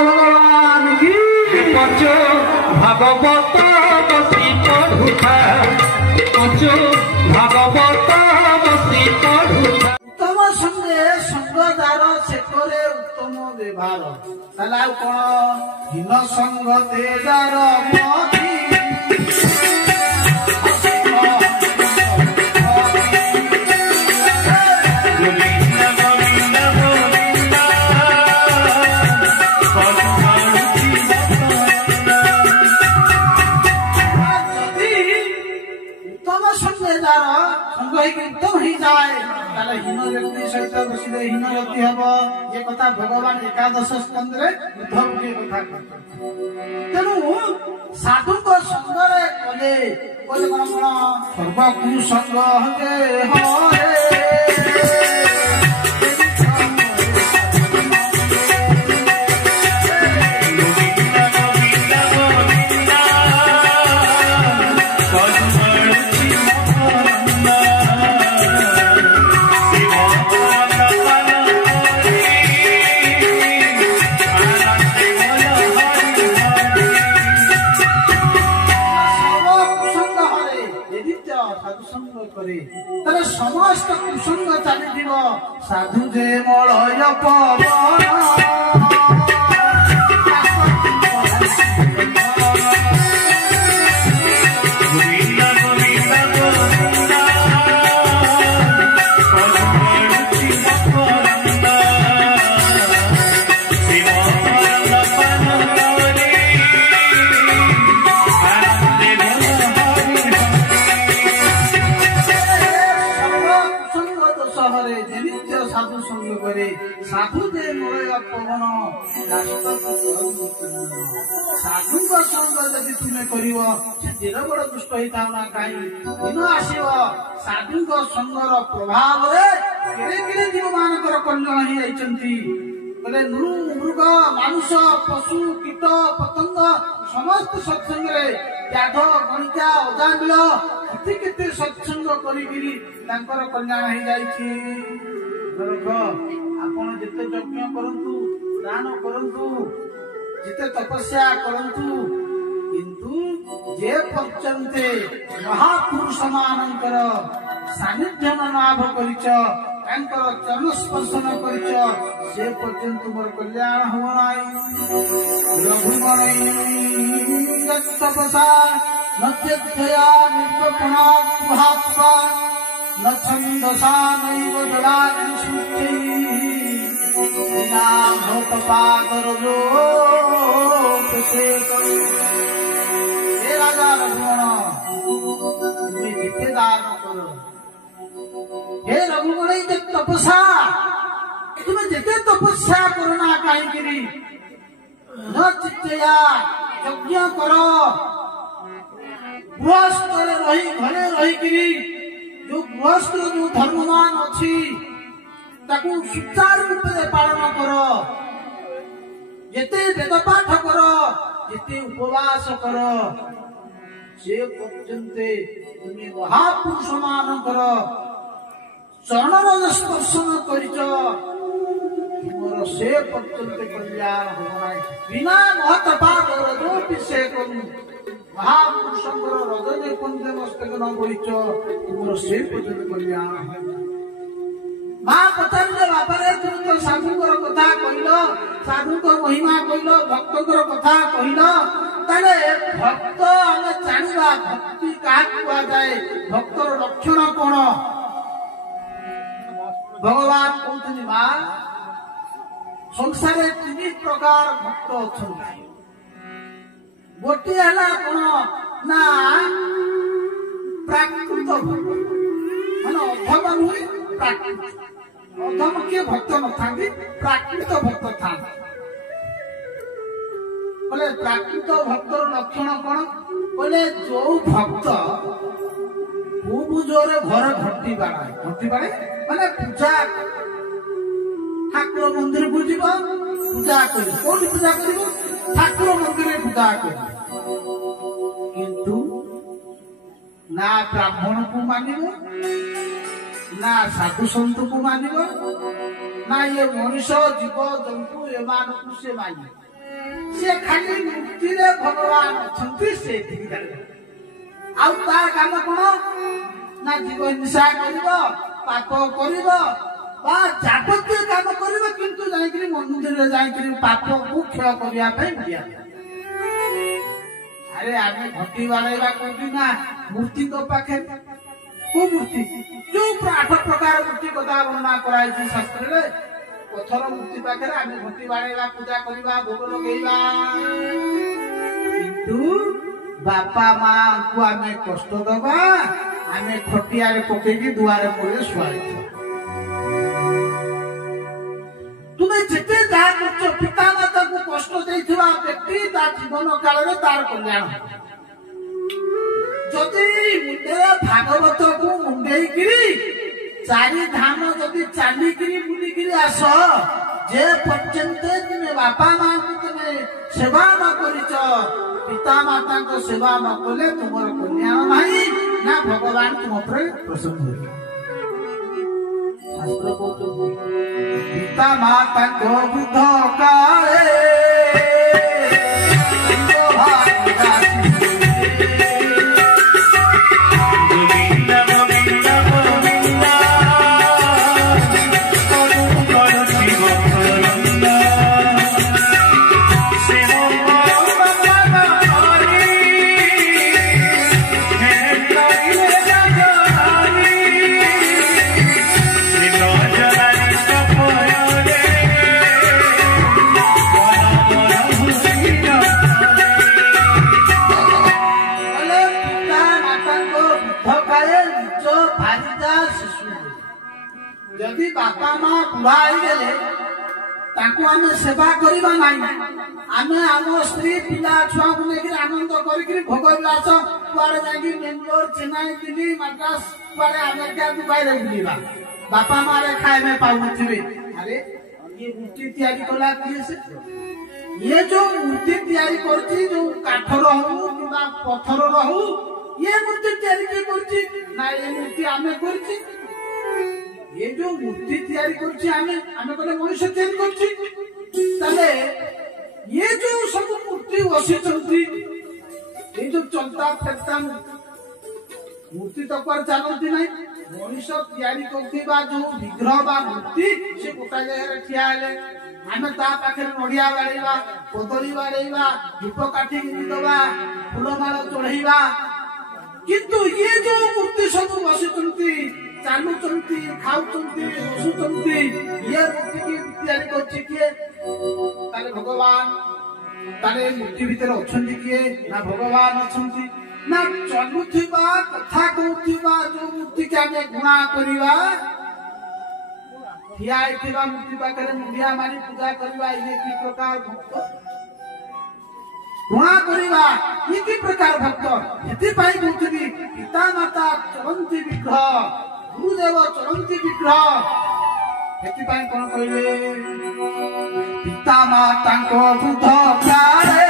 भगवान की पचो भागवत बसी पढ़ुथा पचो भागवत बसी पढ़ुथा उत्तम संगे संगदार से करे उत्तम व्यवहार ताला कोन हीन संग देदार मती उत्तम ही जाए हीन व्यक्ति सहित बसिले हीन व्यक्ति हम ये कथा भगवान एकादश स्कंद उद्धव के कथा तेणु साधु को संगरे कले सर्व कुसंग हजे हरे समस्त कुसंग चली साधु जे मलय पवन साधु दे मलय पवन साधु संग जदि तुम्हें कर बड़ दुष्ट होता ना कहीं दिन आसव साधु संगर प्रभाव जीव मान कल्याण ही बोले मृग मानुष पशु कीट पतंग समस्त सत्संग व्याध गणिका अजामिल केते सत्संग कर कल्याण हो जाए आपण जिते यज्ञ करंतु दान करंतु जिते तपस्या करंतु किंतु जे पर्यंते महापुरुष मानकर सानिध्य लाभ करिच तांकर चरण स्पर्शन करिच से पर्यंत मोर कल्याण हो नाही रघुमणि तपसा नत्यया निर्पणा सुहात्वा न छंदसा नैव ददाति शुद्धि बिना भोपाकर जो हे राजा रघुमण तुम्हें जिते दान करो हे रघुमण तपसा तुम्हें जिते तपस्या करो ना कहीं न चित्तया यज्ञ करो गृहस्थ रही घरे रही जो गृहस्थ जो धर्मवान अच्छी ताकू सुचारू रूप से पालन कर जिते वेद पाठ कर जिते उपवास कर से पर्यंते तुम्हें महापुरुष मानकर चरण स्पर्शन कर से पर्यंत कल्याण हो बिना महतपा जो से करूँ महापुरुषंकर रजनी पंजे मस्तक न बोच तुम से पर्यंत कल्याण माँ पचारे बापारे तुम तो साधु कथा कहल साधु महिमा कहल भक्त कथा कहल ताले भक्त आम जाना भक्ति क्या कहुए भक्तर लक्षण कौन भगवान कहते माँ संसार तीन प्रकार भक्त अच्छा गोटे है कौन ना प्राकृत भक्त मान अधम नुहे प्राकृत अधम किए भक्त न था प्राकृत भक्त था बोले प्राकृत भक्तर लक्षण कौन बोले जो भक्त खूब जोरे घर घंटी बाड़े माने पूजा ठाकुर मंदिर को जीव पूजा कर कौन पूजा कर ठाकुर मंदिर पूजा कर किंतु ना ब्राह्मण को मानिब ना साधु सन्त को मानिब ना ये मनुष्य जीव जंतु एमान से मानिब ସେ ଖାଲି ମୂର୍ତ୍ତିରେ ଭଗବାନ ଅଛନ୍ତି ସେତିକି ଜାଣିବ। ଆଉ ତାର କାମ କଣ ନା ଜୀବ ହିଂସା କରିବ, ପାପ କରିବ ବା ଯାବତୀୟ କାମ କରିବ, କିନ୍ତୁ ଯାଇକିରି ମନ୍ଦିରରେ ଯାଇକିରି ପାପକୁ କ୍ଷୟ କରିବା ପାଇଁ ଦିଆ। ଆରେ ଆମେ ଘଟି ବାଡେଇବା କୋଉଠି ନା ମୂର୍ତ୍ତିଙ୍କ ପାଖରେ। କୋଉ ମୂର୍ତ୍ତି? ଯୋଉ 8 ପ୍ରକାର ମୂର୍ତ୍ତି କଥା ବର୍ଣ୍ଣନା କରାଯାଇଛି ଶାସ୍ତ୍ରରେ, ପଥର ମୂର୍ତ୍ତି ପାଖରେ ଆମେ ଘଟି ବାଡେଇବା, ପୂଜା କରିବା, ଭୋଗ ଲଗେଇବା। କିନ୍ତୁ ବାପା ମାଙ୍କୁ ଆମେ କଷ୍ଟ ଦବା, ଆମେ ଖଟିଆରେ ପକେଇକି ଦୁଆରେ ପଡିଲେ ଶୁଆଇଥିବା। ତୁମେ ଯେତେ ଯାହା କରୁଛ, ପିତା ମାତାକୁ କଷ୍ଟ ଦେଇଥିବା ବ୍ୟକ୍ତି ତା ଜୀବନ କାଳରେ ତାର କଲ୍ୟାଣ। ଯଦି ମୁଣ୍ଡରେ ଭାଗବତକୁ ମୁଣ୍ଡେଇକିରି 4 ଧାମ ଯଦି ଚାଲିକିରି ବୁଲିକିରି ଆସ, ଯେ ପର୍ଯ୍ୟନ୍ତ ତୁମେ ବାପା ମାଙ୍କୁ ତୁମେ ସେବା ନ କରିଛ, ପିତା ମାତାଙ୍କ ସେବା ନ କଲେ ତୁମର କଲ୍ୟାଣ ନାହିଁ, ନା ଭଗବାନ ତୁମ ଉପରେ ପ୍ରସନ୍ନ ହେବେ। ଶାସ୍ତ୍ର କହୁଛନ୍ତି ପିତା ମାତାଙ୍କ ବୃଦ୍ଧ କାଳେ ଯଦି ବାପା ମା ବୁଢା ହେଇଗଲେ ତାଙ୍କୁ ଆମେ ସେବା କରିବା ନାହିଁ। ଆମେ ଆମ ସ୍ତ୍ରୀ ପିଲା ଛୁଆଙ୍କୁ ନେଇକି ଆନନ୍ଦ କରିକି ଭୋଗ ବିଳାସ କୁଆଡେ ଯାଇକି ବେଙ୍ଗଲୋର, ଚେନ୍ନାଇ, ଦିଲ୍ଲୀ, ମାଦ୍ରାସ, କୁଆଡେ ଆମେରିକା, ଦୁବାଇରେ ବୁଲିବା। ବାପା ମା ରେ ଖାଇବେ ପାଉନଥିବେ। ଆରେ ଇଏ ମୂର୍ତ୍ତି ତିଆରି କଲା କିଏ? ସେ ଇଏ ଯୋଉ ମୂର୍ତ୍ତି ତିଆରି କରୁଛି, ଯୋଉ କାଠର ହଉ କିମ୍ବା ପଥରର ହଉ, ଇଏ ମୂର୍ତ୍ତି ତିଆରି କିଏ କରୁଛି? ନା ଏ ମୂର୍ତ୍ତି ଆମେ କରିଛି। ये जो मूर्ति तैयारी करछि आमे कहले मनुष्य तैयारी करछि। तले ये जो सब मूर्ति बसिछंती, ये जो चलता फिरता मूर्ति तो पर जानती नहीं। मनुष्य तैयारी करथिबा जो विग्रह बा मूर्ति से गोटा जगह ठिया हेले आमे ता पाखे नडिया बाड़ीबा, कोदली बाड़ीबा, धूप काठी दबा, फूलमाला चढ़ाइबा। किंतु ये जो मूर्ति सब बसिछंती, चालुचंती, खाउचंती, बसुचंती, ये मूर्ति की तैयारी करछि किए? ताले भगवान। ताले मूर्ति भीतर अछंती किए? ना भगवान अछंती। ना चलुथिबा, कथा कहउथिबा जो मूर्ति के आमे गुणा करिबा, ठिया आइथिबा मूर्ति पाखरे मुंडिया मारी पूजा करिबा, ये की प्रकार भक्त? गुणा करिबा ये की प्रकार भक्त? एति पाई कहउथि पिता माता चलंती विग्रह, गुरुदेव चलंती विग्रह। एथिपाई कौन कहले? पिता माताଙ୍କ ବୃଦ୍ଧ କାଳେ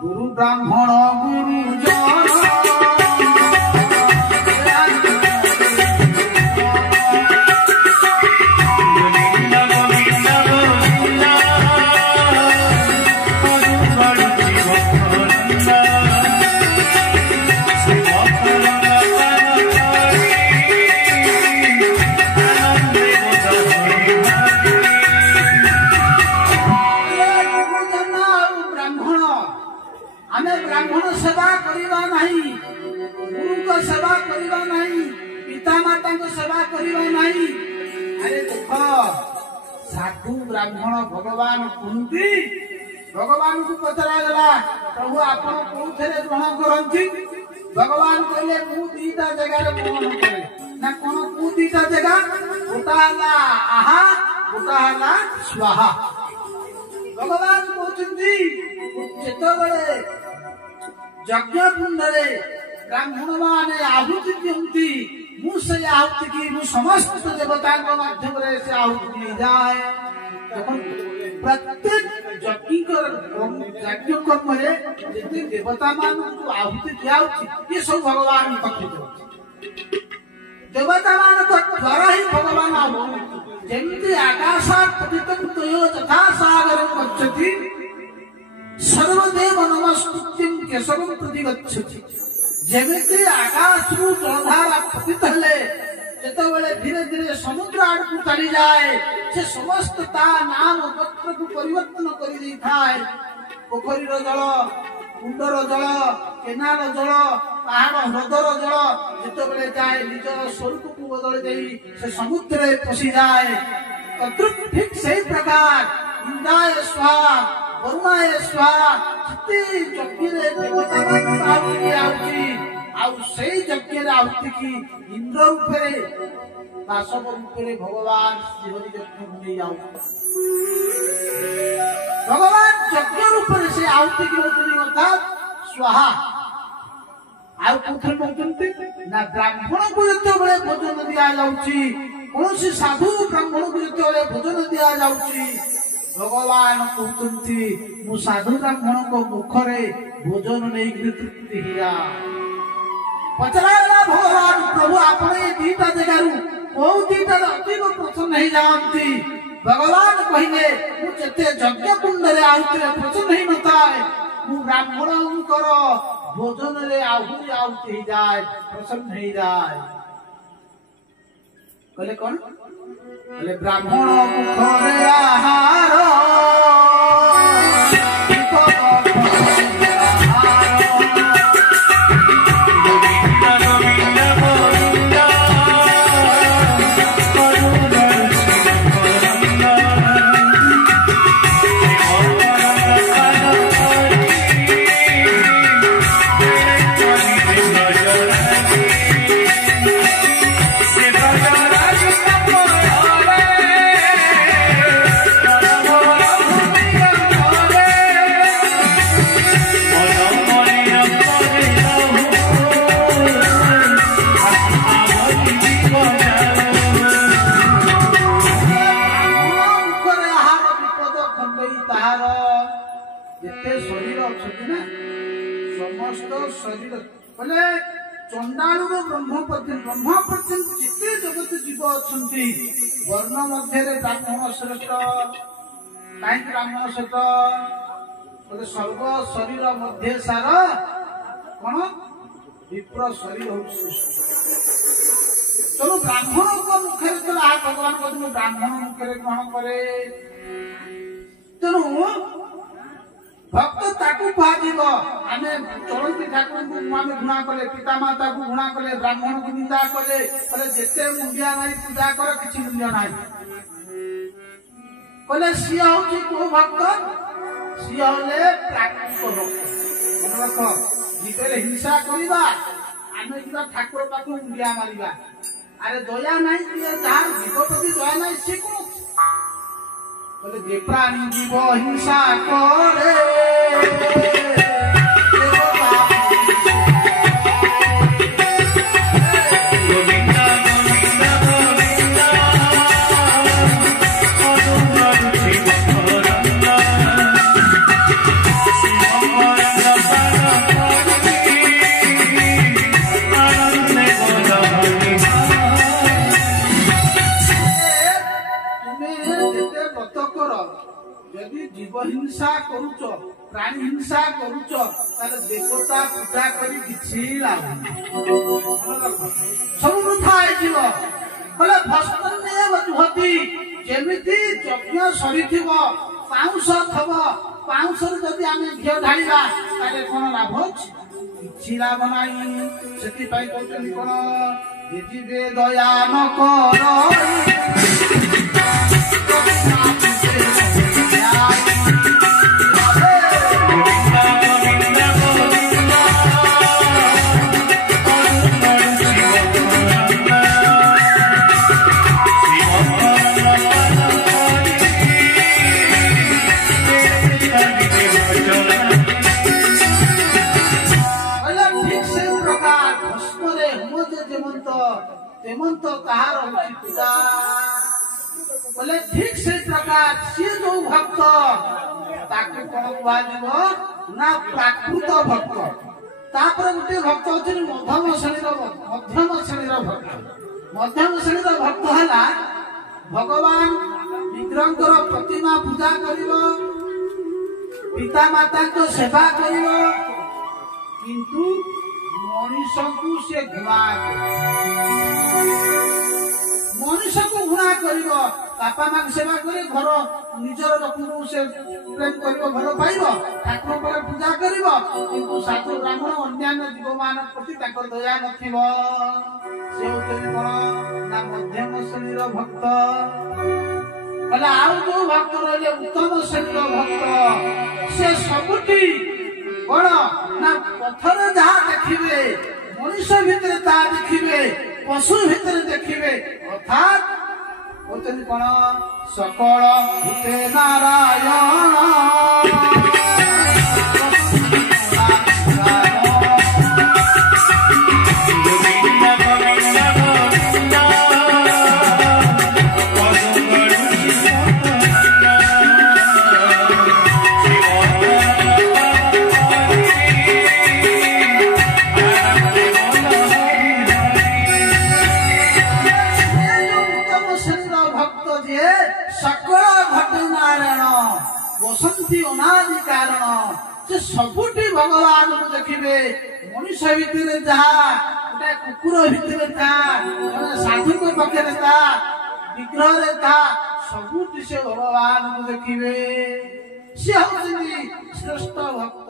गुरु ब्राह्मण गुरु ब्राह्मण सेवा करिबा नहीं, गुरु को सेवा करिबा नहीं, पिता माता को सेवा करिबा नहीं। अरे देखो साधु ब्राह्मण भगवान कहती, भगवान को पचरा गला प्रभु आपण कोथरे ग्रहण करंती? भगवान कहले मु दीटा जगह रे ग्रहण करे। ना कोन को दीटा जगह? गोटा हला आहा, गोटा हला स्वाहा। भगवान कहते जितेबले यज्ञ कुंडे ब्राह्मण माने आहुति दिखती मुझे आहुति की समस्त देवता माध्यम से आहुति नहीं जाए प्रत्येक यज्ञ कर्म जिते देवता मान आहुति दिया ये सब भगवान पक्ष देवता मान द्वारा ही भगवान आहुति जमी आकाशात् पतितं तयो तथा सागरं गच्छति सर्वदेव नमस्कृत्यं केशवं प्रति गच्छति जमी आकाश जलधारा पतित हेले जेतेबेले धीरे धीरे समुद्र आड़कू चली जाए से समस्त ता नाम गोत्र को परिवर्तन कर दी थाए पोखरीर जल कुंडर जल केनाल जल पहाड़ ह्रदर जल जेतेबेले जाए निजर स्वरूप को बदल जाई से समुद्र पशि जाए तद्रुप ठीक सही प्रकार इंद्राय स्वाहा वरुणाय स्वाहा जिते यज्ञ देवता आहुति आउची आउ सही यज्ञ आहुति की इंद्र रूपे बासव रूपे भगवान शिवरी यज्ञ भूमि जाऊ भगवान यज्ञ रूपे से आहुति की अर्थात स्वाहा आउ कोथरे कहते ना ब्राह्मण को जेतेबेले भोजन दिया जाउची कौनसी साधु ब्राह्मण को जेतेबेले भोजन दिया जाउची भगवान कहते मु साधु ब्राह्मण को मुखरे भोजन नहीं तृप्ति हिया पचराला भगवान प्रभु आपने दीटा जगारू को दीटा अतीव प्रसन्न नहीं जानती भगवान कहले मु जते यज्ञ कुंड रे आउते प्रसन्न नहीं नताए मु ब्राह्मण करो भोजन रे आहुति आहुति ही जाए प्रसन्न नहीं जाए कहले कौन कहले ब्राह्मण मुखरे आहार शरीर बोले चंडालु ब्रह्म पर्यंत जिते जगत जीव अच्छा वर्ण मध्य ब्राह्मण श्रेष्ठ कहीं ब्राह्मण श्रेष्ठ बोले सर्व शरीर मध्य सार कौन विप्र शरीर हो चलो ब्राह्मण को मुखे भगवान कहते ब्राह्मण मुखे ग्रहण करे तेणु भक्त ताकू भाजिब आमे चलती ठाकुर को आमे घृणा कले पिता माता को घृणा कले ब्राह्मण को निंदा कले बोले जेते मुंडिया नाई पूजा कर किछि मुंडिया नाई बोले सिया होची को भक्त सिया होले प्राकृतिक भक्त मन रख जीवरे हिंसा करिबा आमे किबा ठाकुर पाखु मुंडिया मारिबा अरे दया नाई कि जार जीव प्रति दया नाई से को बोले जे प्राणी जीव हिंसा करे जीव हिंसा करुच प्राणी हिंसा करुच देवता पूजा करी किछि लाभ सब वृथा जीव बोले भस्मन्येव जुहति जेमिति यज्ञ सरिथिब पाउंस थब पाउंस जदि आमे घिଅ ढालिबा ताले कोन लाभ अछि किछि लाभ नाही सेति पई कहते कोन यदि दया न करो तेमंत ताहार होची पूजा बोले ठीक से प्रकार सी जो भक्त ताकू कौन कुआजिब ना प्राकृत भक्त तापर गोटे भक्त होती मध्यम श्रेणीर भक्त है भगवान विग्रह प्रतिमा पूजा करिब पिता माता को सेवा करिब किंतु मनीष को से घृणा मनीष को घृणा करिब बापा माँ सेवा करे घर निजर लोक से प्रेम करिब भल पाइब ठाकुर पर पूजा करिब किंतु साधु ब्राह्मण अन्यान्य जीव मान प्रति ताकर दया नथिब से होतली कोन ना मध्यम श्रेणीर भक्त बोले आउ जो भक्त रहे उत्तम श्रेणीर भक्त से सबुठी कौन ना पथर जहाँ देखिए मनुष्य भितर ता देखिए पशु भितर देखिए अर्थात होतली कौन सकल भूते नारायण बसंती अनादि कारण से सबुठी भगवान को देखिए मनुष्य भितर जहाँ गोटे कुकुर भितर था साधु को पाखे था विग्रह था सबुठी से भगवान को देखिए सी हूँ श्रेष्ठ भक्त